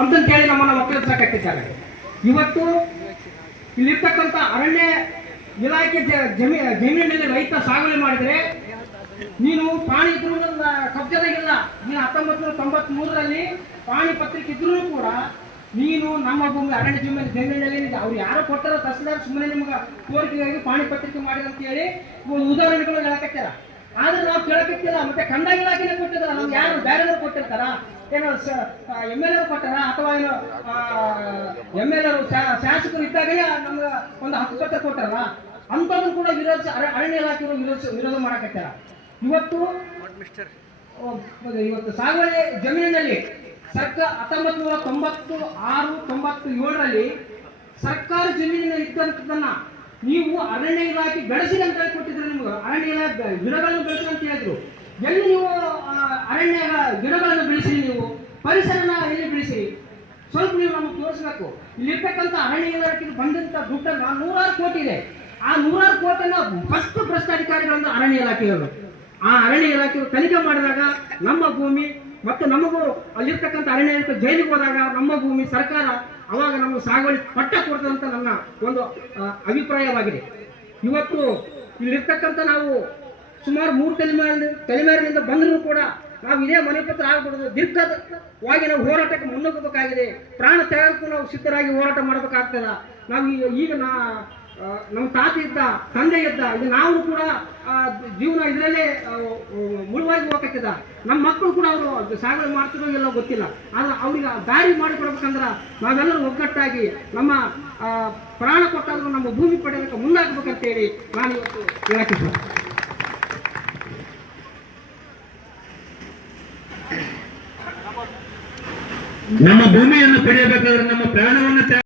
ಅಂತಂತೇಳಿ ನಮ್ಮನ್ನ ಒಕ್ಕಲಿಸಕತ್ತಿದ್ದಾರೆ. ಇವತ್ತು ಇಲ್ಲಿರ್ತಕ್ಕಂಥ ಅರಣ್ಯ ಇಲಾಖೆ ಜಮೀನಿನಲ್ಲಿ ರೈತ ಸಾಗುವಳಿ ಮಾಡಿದರೆ ನೀನು ಪಾಣಿ ಇದ್ರೂ ಕಬ್ಜದಾಗಿಲ್ಲ. ನೀನು 1993ರಲ್ಲಿ ಪಾಣಿ ಪತ್ರಿಕೆ ಇದ್ರೂ ಕೂಡ ನೀನು ನಮ್ಮ ಭೂಮಿ ಅರಣ್ಯ ಜಮೀನಿನಲ್ಲಿ ಅವ್ರು ಯಾರೋ ಕೊಟ್ಟಾರ ತಹಸೀಲ್ದಾರ್ ಸುಮ್ಮನೆ ನಿಮ್ಗೆ ಕೋರಿಕೆಗಾಗಿ ಪಾಣಿ ಪತ್ರಿಕೆ ಮಾಡಿದ ಅಂತ ಹೇಳಿ ಉದಾಹರಣೆಗಳು ಹೇಳಕತ್ತಾರ. ಆದ್ರೆ ನಾವು ಕೇಳಕತ್ತಿಲ್ಲ. ಮತ್ತೆ ಕಂದಾಯ ಇಲಾಖೆನೇ ಕೊಟ್ಟಿದಾರ, ನಮ್ಗೆ ಯಾರು ಬೇರೆಯವರು ಕೊಟ್ಟಿರ್ತಾರ? ಏನೋ MLA ಕೊಟ್ಟಾರ ಅಥವಾ ಏನೋ MLA ಶಾಸಕರು ಇದ್ದಾಗೆ ನಮ್ಗೆ ಒಂದು 10 ಪತ್ರ ಕೊಟ್ಟಾರಲ್ಲ, ಅಂಥದ್ದು ಕೂಡ ಅರಣ್ಯ ಇಲಾಖೆಗಳು ವಿರೋಧ ಮಾಡಕತ್ತಾರ. ಇವತ್ತು ಸಾಗುವಳಿ ಜಮೀನಿನಲ್ಲಿ ಸರ್ಕಾರ 1996-97ರಲ್ಲಿ ಸರ್ಕಾರ ಜಮೀನಿನ ಇದ್ದಂಥದ್ದನ್ನ ನೀವು ಅರಣ್ಯ ಇಲಾಖೆ ಬೆಳೆಸಿ ಅಂತ ಕೊಟ್ಟಿದ್ರು. ನಿಮ್ಗೆ ಅರಣ್ಯ ಇಲಾಖೆ ಗಿಡಗಳನ್ನು ಬೆಳೆಸಿ ಅಂತ ಹೇಳಿದ್ರು. ಎಲ್ಲಿ ನೀವು ಅರಣ್ಯ ಗಿಡಗಳನ್ನು ಬೆಳೆಸಿರಿ? ನೀವು ಪರಿಸರನ ಎಲ್ಲಿ ಬೆಳೆಸಿರಿ? ಸ್ವಲ್ಪ ನೀವು ನಮಗೆ ತೋರಿಸ್ಬೇಕು. ಇಲ್ಲಿರ್ತಕ್ಕಂಥ ಅರಣ್ಯ ಇಲಾಖೆಗೆ ಬಂದಂಥ ದುಡ್ಡನ್ನ 100 ಕೋಟಿ ಇದೆ. ಆ 100 ಕೋಟಿನ ಫಸ್ಟ್ ಭ್ರಷ್ಟಾಧಿಕಾರಿಗಳನ್ನು ಅರಣ್ಯ ಇಲಾಖೆಗಳು. ಆ ಅರಣ್ಯ ಇಲಾಖೆ ತನಿಖೆ ಮಾಡಿದಾಗ ನಮ್ಮ ಭೂಮಿ ಮತ್ತು ನಮಗೂ ಅಲ್ಲಿರ್ತಕ್ಕಂಥ ಅರಣ್ಯ ಇಲಾಖೆ ಜೈಲಿಗೆ ಹೋದಾಗ ನಮ್ಮ ಭೂಮಿ ಸರ್ಕಾರ ಅವಾಗ ನಮಗೆ ಸಾಗುವಳಿ ಪಟ್ಟ ಕೊಡ್ತದಂತ ನನ್ನ ಒಂದು ಅಭಿಪ್ರಾಯವಾಗಿದೆ. ಇವತ್ತು ಇಲ್ಲಿರ್ತಕ್ಕಂಥ ನಾವು ಸುಮಾರು 3 ತಲೆಮಾರಿನಿಂದ ಬಂದರೂ ಕೂಡ ನಾವು ಇದೇ ಮನೆ ಪತ್ರ ಆಗ್ಬಿಡೋದು ದೀರ್ಘವಾಗಿ ನಾವು ಹೋರಾಟಕ್ಕೆ ಮುನ್ನುಗ್ಗಬೇಕಾಗಿದೆ. ಪ್ರಾಣ ತ್ಯಾಗಕ್ಕೂ ನಾವು ಸಿದ್ಧರಾಗಿ ಹೋರಾಟ ಮಾಡಬೇಕಾಗ್ತದ. ನಾವು ಈಗ ನಮ್ಮ ತಾತ ಇದ್ದ, ತಂದೆ ಇದ್ದ, ಇದು ನಾವು ಕೂಡ ಜೀವನ ಇದರಲ್ಲೇ ಮುಳುವಾಗಿ ಹೋಗಕ್ಕಿದ. ನಮ್ಮ ಮಕ್ಕಳು ಕೂಡ ಅವರು ಸಾಗುವಳಿ ಮಾಡ್ತಿರೋ ಎಲ್ಲ ಗೊತ್ತಿಲ್ಲ. ಆದ್ರೆ ಅವ್ರಿಗೆ ದಾರಿ ಮಾಡಿಕೊಡ್ಬೇಕಂದ್ರೆ ನಾವೆಲ್ಲರೂ ಒಗ್ಗಟ್ಟಾಗಿ ನಮ್ಮ ಪ್ರಾಣ ಕೊಟ್ಟಾದ್ರೂ ನಮ್ಮ ಭೂಮಿ ಪಡೆಯೋದಕ್ಕೆ ಮುಂದಾಗಬೇಕಂತೇಳಿ ನಾನು ಇವತ್ತು ಹೇಳಕ್ಕೆ ನಮ್ಮ ಭೂಮಿಯನ್ನು ಪಡೆಯಬೇಕಾದ್ರೆ ನಮ್ಮ ಪ್ರಾಣವನ್ನು